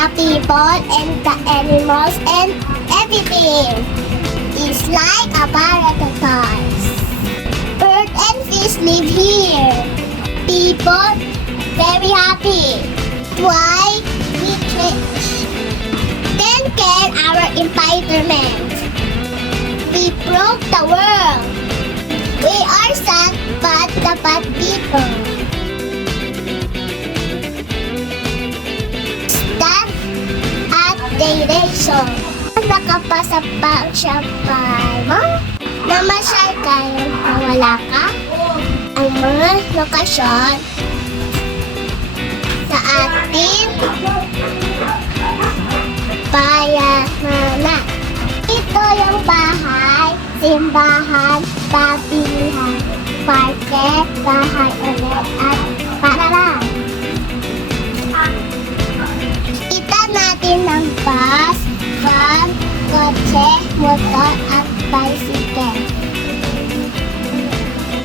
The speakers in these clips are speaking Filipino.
the people and the animals and everything is like a paradise. Bird and fish live here. People very happy. Why we rich? Then came our environment. We broke the world. We are sad but the bad people. Stand at direction. Nakapasa pa ang champagne mo? Namasyal kayo na wala ka? Ang mga lokasyon sa ating payamanan. Ito yung bahay, simbahan, pabilihan, market, bahay ulit at paralan. Kita natin ng bus, van, kotse, motor at bicycle.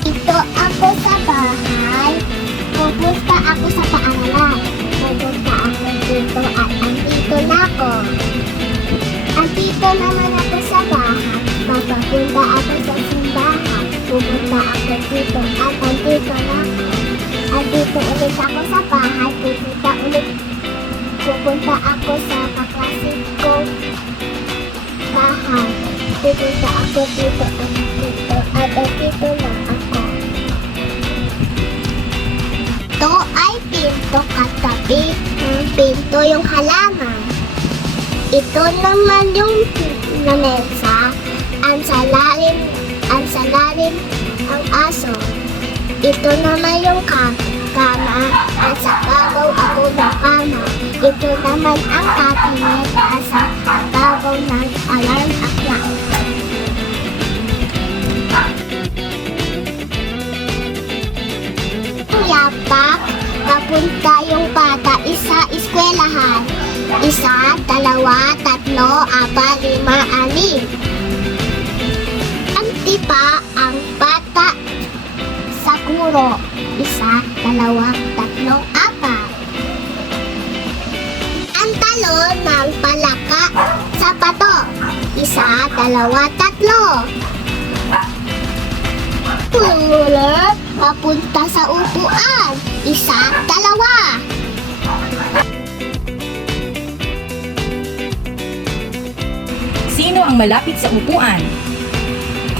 Ito ako sa bahay, pupunta ako sa paaralan. Pupunta ako dito at andito na ako. Andito naman ako sa bahay, papapunta ako sa simbahan. Pupunta ako dito at andito na ako. Andito ulit ako sa bahay, pupunta ako sa kaklase ko bahay. Pupunta ako dito at dito at andito na ako. Ito ay pinto katabi ng pinto yung halaman. Ito naman yung lamesa, ang salalim ang aso. Ito naman yung kama, at sa babaw ako ng kama. Ito naman ang cabinet, at sa babaw ng alarm clock. Yapak, papunta yung bata isa eskwelahan. 1, 2, 3, 4, 5, 6. Antipa ang bata sa guro. 1, 2, 3, 4. Ang talon ng palaka sa bato. 1, 2, 3. Ruler papunta sa upuan. 1, 2. Sino ang malapit sa upuan? T.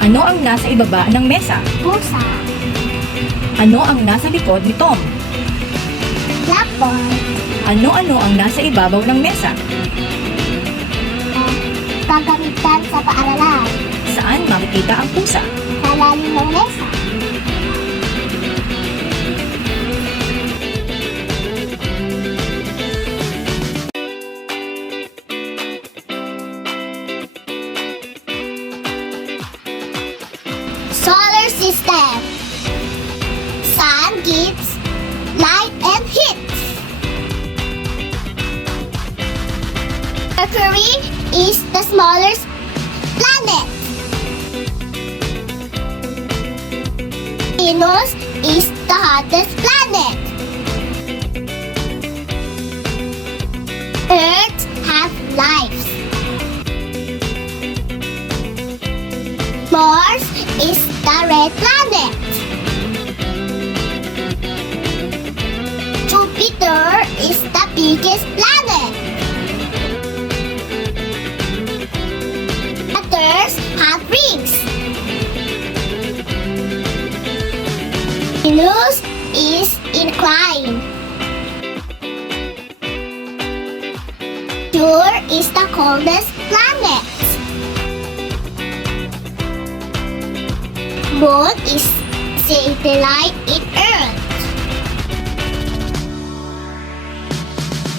Ano ang nasa ibaba ng mesa? Pusa. Ano ang nasa likod ni Tom? Blackboard. Ano-ano ang nasa ibabaw ng mesa? Gagamitan sa paaralan. Saan makikita ang pusa? Sa lalim ng mesa. Solar system. Sun gives light and heat. Mercury is the smallest planet. Venus is the hottest planet. Earth have lives. Mars is the red planet. Jupiter is the biggest planet. Others have rings. Venus is inclined. Mercury is the coldest planet. Moon is satellite in Earth.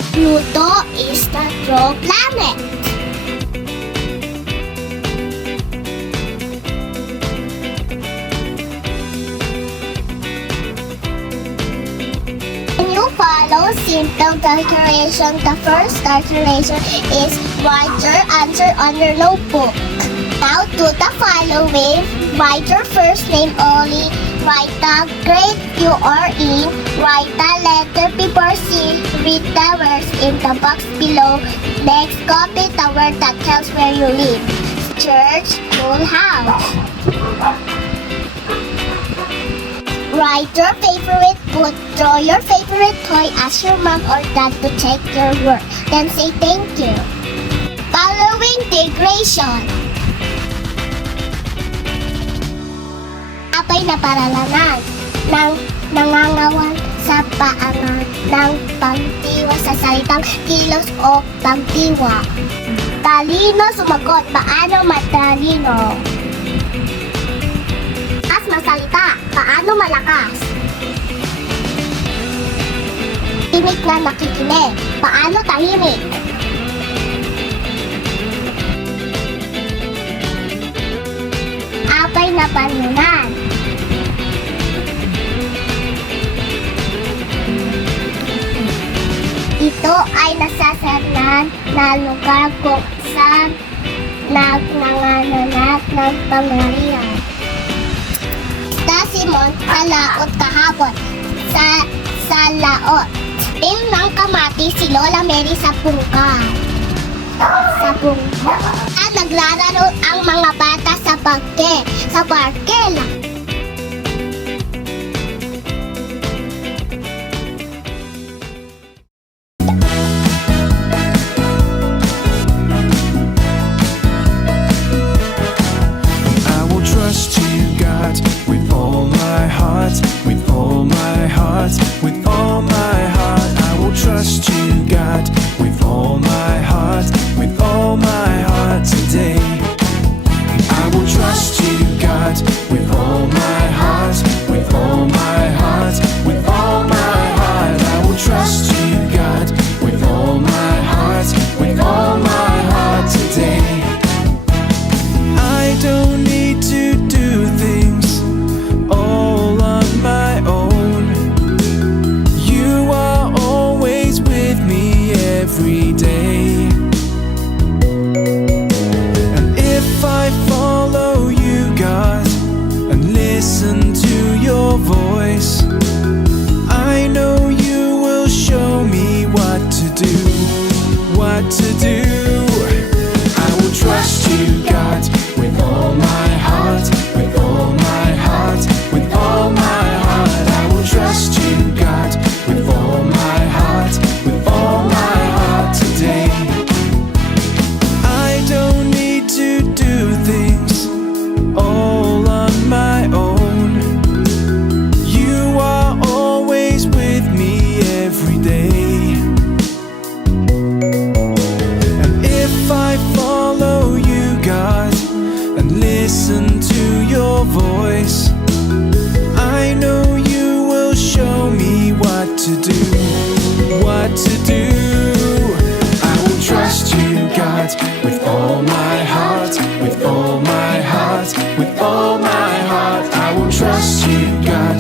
Pluto is the dwarf planet. When you follow simple calculation, the first calculation is write your answer on your notebook. Now do the following. Write your first name only, Write the grade you are in. Write the letter before C. Read the words in the box below. Next, copy the word that tells where you live. Church, school, house. Write your favorite food. Draw your favorite toy. Ask your mom or dad to check your work. Then say thank you. Following degradation. Apay na paralanan ng nangangawan sa paangan ng pangtiwa sa salitang kilos o pangtiwa. Talino sumagot, paano matalino? As masalita, paano malakas? Timik na nakikinig, paano tahimik? Apay na panunan. Ito ay nasasanan na lugar kung saan nagnanganganak ng pangyarihan. Simon sa laot kahapon sa laot. Pil ng kamati si Lola Mary sa bungkal. At naglalaro ang mga bata sa parke. Sa parke lang. With all my heart, with all my heart, I will trust you, God. With all my heart, with all my heart today. I will trust you, God. With all my heart, with all my heart, with all my heart, I will trust you, God. With all my heart, with all my heart today. I don't need to do things all on my own. You are always with me every day. And if I follow you, God, and listen to your voice, I know you will show me what to do, what to do. I will trust you, God, with all my heart, with all my heart, with all my heart. I will trust you, God, with all my heart, with all my heart today. I don't need to do things all on my own. You are always with me every day. And if I follow you, God, and listen to your voice, I know you will show me what to do, what to do. I will trust you, God, with all my heart, with all my heart, with all my heart. I will trust you, God,